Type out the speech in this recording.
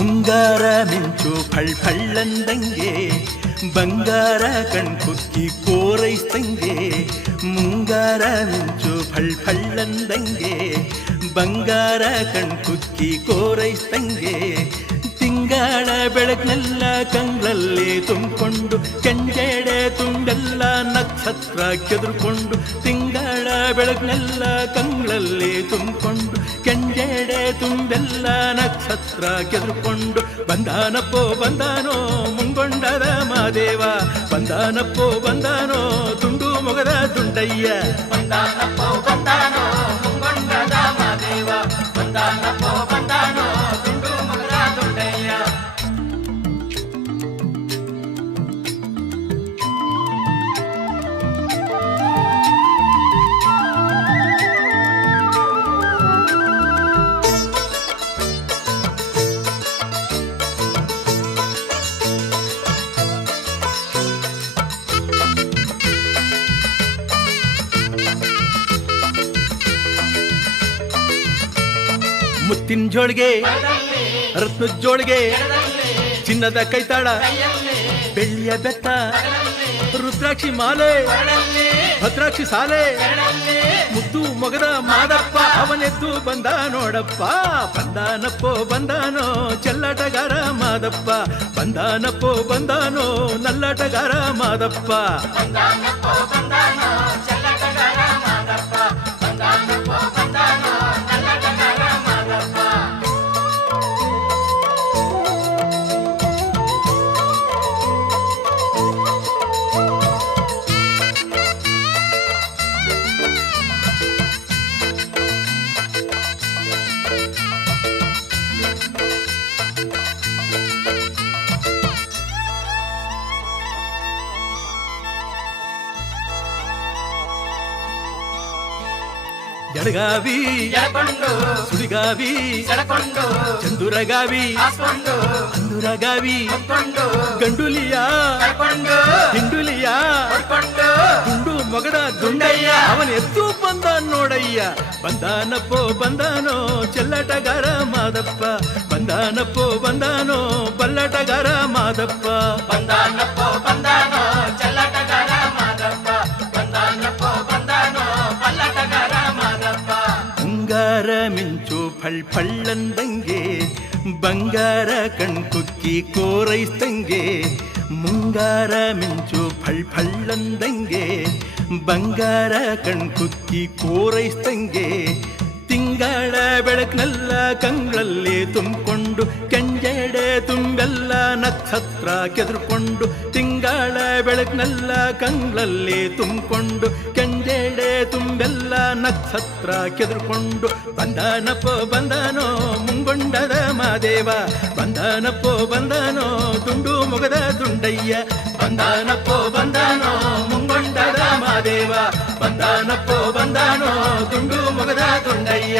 ಮುಂಗಾರ ಮಿಂಚು ಫಳ್ಫಳ್ಳಂದಂಗೆ ಬಂಗಾರ ಕಣ್ಕುಕ್ಕಿ ಕೋರೈಸ್ತಂಗೆ ಮುಂಗಾರ ಮಿಂಚು ಫಳ್ಫಳ್ಳಂದಂಗೆ ಬಂಗಾರ ಕಣ್ಕುಕ್ಕಿ ಕೋರೈಸ್ತಂಗೆ ತಿಂಗಳ ಬೆಳಗ್ನೆಲ್ಲ ಕಂಗ್ಳಲ್ಲಿ ತುಂಬಿಕೊಂಡು ಕೆಂಜೆಡೆ ತುಂಬೆಲ್ಲ ನಕ್ಷತ್ರ ಕೆದರ್ಕೊಂಡು ತಿಂಗಳ ಬೆಳಗ್ನೆಲ್ಲ ಕಂಗ್ಳಲ್ಲಿ ತುಂಬಿಕೊಂಡು ಕೆಂಜೆಡೆ ತುಂಬೆಲ್ಲ ನಕ್ಷತ್ರ ಕೆದರ್ಕೊಂಡು ಬಂದಾನಪ್ಪೋ ಬಂದಾನೋ ಮುಂಗೊಂಡದ ಮಾದೇವ ಬಂದಾನಪ್ಪೋ ಬಂದಾನೋ ತುಂಡು ಮೊಗದ ದುಂಡಯ್ಯ ಬಂದಾನಪ್ಪೋ ಬಂದಾನೋ ಮುಂಗೊಂಡದ ಮಾದೇವ ಬಂದಾನಪ್ಪೋ ಬಂದಾನೋ ತುಂಡು ಮೊಗದ ದುಂಡಯ್ಯ. ಮುತ್ತಿನ ಜೋಳಿಗೆ ರತ್ನದ ಜೋಳಿಗೆ ಚಿನ್ನದ ಕೈತಾಳ ಬೆಳ್ಳಿಯ ಬೆತ್ತ ರುದ್ರಾಕ್ಷಿ ಮಾಲೆ ಭದ್ರಾಕ್ಷಿ ಸಾಲೆ ಮುದ್ದು ಮೊಗದ ಮಾದಪ್ಪ ಅವನೆದ್ದು ಬಂದ ನೋಡಪ್ಪ ಬಂದಾನಪ್ಪೋ ಬಂದಾನೋ ಚೆಲ್ಲಾಟಗಾರ ಮಾದಪ್ಪ ಬಂದಾನಪ್ಪೋ ಬಂದಾನೋ ನಲ್ಲಾಟಗಾರ ಮಾದಪ್ಪ ಬಂದಾನಪ್ಪೋ ಬಂದಾನೋ ಚೆಲ್ಲಾಟಗಾರ ಮಾದಪ್ಪ ಬಂದಾನಪ್ಪೋ ಬಂದಾನೋ ನಲ್ಲಾಟಗಾರ ಮಾದಪ್ಪ. ಜಡಗಾವಿ ಎಳಕೊಂಡು ಸುಡಿಗಾವಿ ಸೆಳಕೊಂಡು ಚಂದುರಗಾವಿ ಹಾಸ್ಕೊಂಡು ಅಂದುರಗಾವಿ ಹೊತ್ಕೊಂಡು ಗಂಡುಲಿಯ ಕರ್ಕೊಂಡು ಹಿಂಡುಲಿಯ ಹೊಡ್ಕೊಂಡು ದುಂಡು ಮೊಗದ ದುಂಡಯ್ಯ ಅವನ ಎದ್ದು ಬಂದ ನೋಡಯ್ಯ ಬಂದಾನಪ್ಪೋ ಬಂದಾನೋ ಚೆಲ್ಲಾಟಗಾರ ಮಾದಪ್ಪ ಬಂದಾನಪ್ಪೋ ಬಂದಾನೋ ಬಲ್ಲಾಟಗಾರ ಮಾದಪ್ಪ ಬಂದಾನಪ್ಪೋ ಬಂದಾನೋ ಚೆಲ್ಲಾಟಗಾರ ಮಾದಪ್ಪ ಬಂದಾನಪ್ಪೋ ಬಂದಾನೋ ಬಲ್ಲಾಟಗಾರ ಮಾದಪ್ಪ. ಬಂಗಾರ ಮಿಂಚು ಫಳ್ಫಳ್ಳಂದಂಗೆ ಬಂಗಾರ ಕಣ್ಕುಕ್ಕಿ ಕೋರೈಸ್ತಂಗೆ ಮುಂಗಾರ ಮಿಂಚು ಫಳ್ಫಳ್ಳಂದಂಗೆ ಬಂಗಾರ ಕಣ್ಕುಕ್ಕಿ ಕೋರೈಸ್ತಂಗೆ ತಿಂಗಳ ಬೆಳಕಿನೆಲ್ಲ ಕಂಗಳಲ್ಲಿ ತುಂಬಿಕೊಂಡು ಕೆಂಜೆಡೆ ತುಂಬೆಲ್ಲ ನಕ್ಷತ್ರ ಕೆದರ್ಕೊಂಡು ತಿಂಗಳ ಬೆಳಕಿನೆಲ್ಲ ಕಂಗಳಲ್ಲಿ ತುಂಬಿಕೊಂಡು ಕೆಂಜೆಡೆ ತುಂಬೆಲ್ಲ ನಕ್ಷತ್ರ ಕೆದರ್ಕೊಂಡು ಬಂದಾನಪ್ಪೋ ಬಂದಾನೋ ಮುಂಗೊಂಡದ ಮಾದೇವ ಬಂದಾನಪ್ಪೋ ಬಂದಾನೋ ತುಂಡು ಮೊಗದ ದುಂಡಯ್ಯ ಬಂದಾನಪ್ಪೋ ಬಂದಾನೋ ಮುಂಗೊಂಡದ ಮಾದೇವ ಬಂದಾನಪ್ಪೋ ಬಂದಾನೋ ತುಂಡು ಮೊಗದ ದುಂಡಯ್ಯ.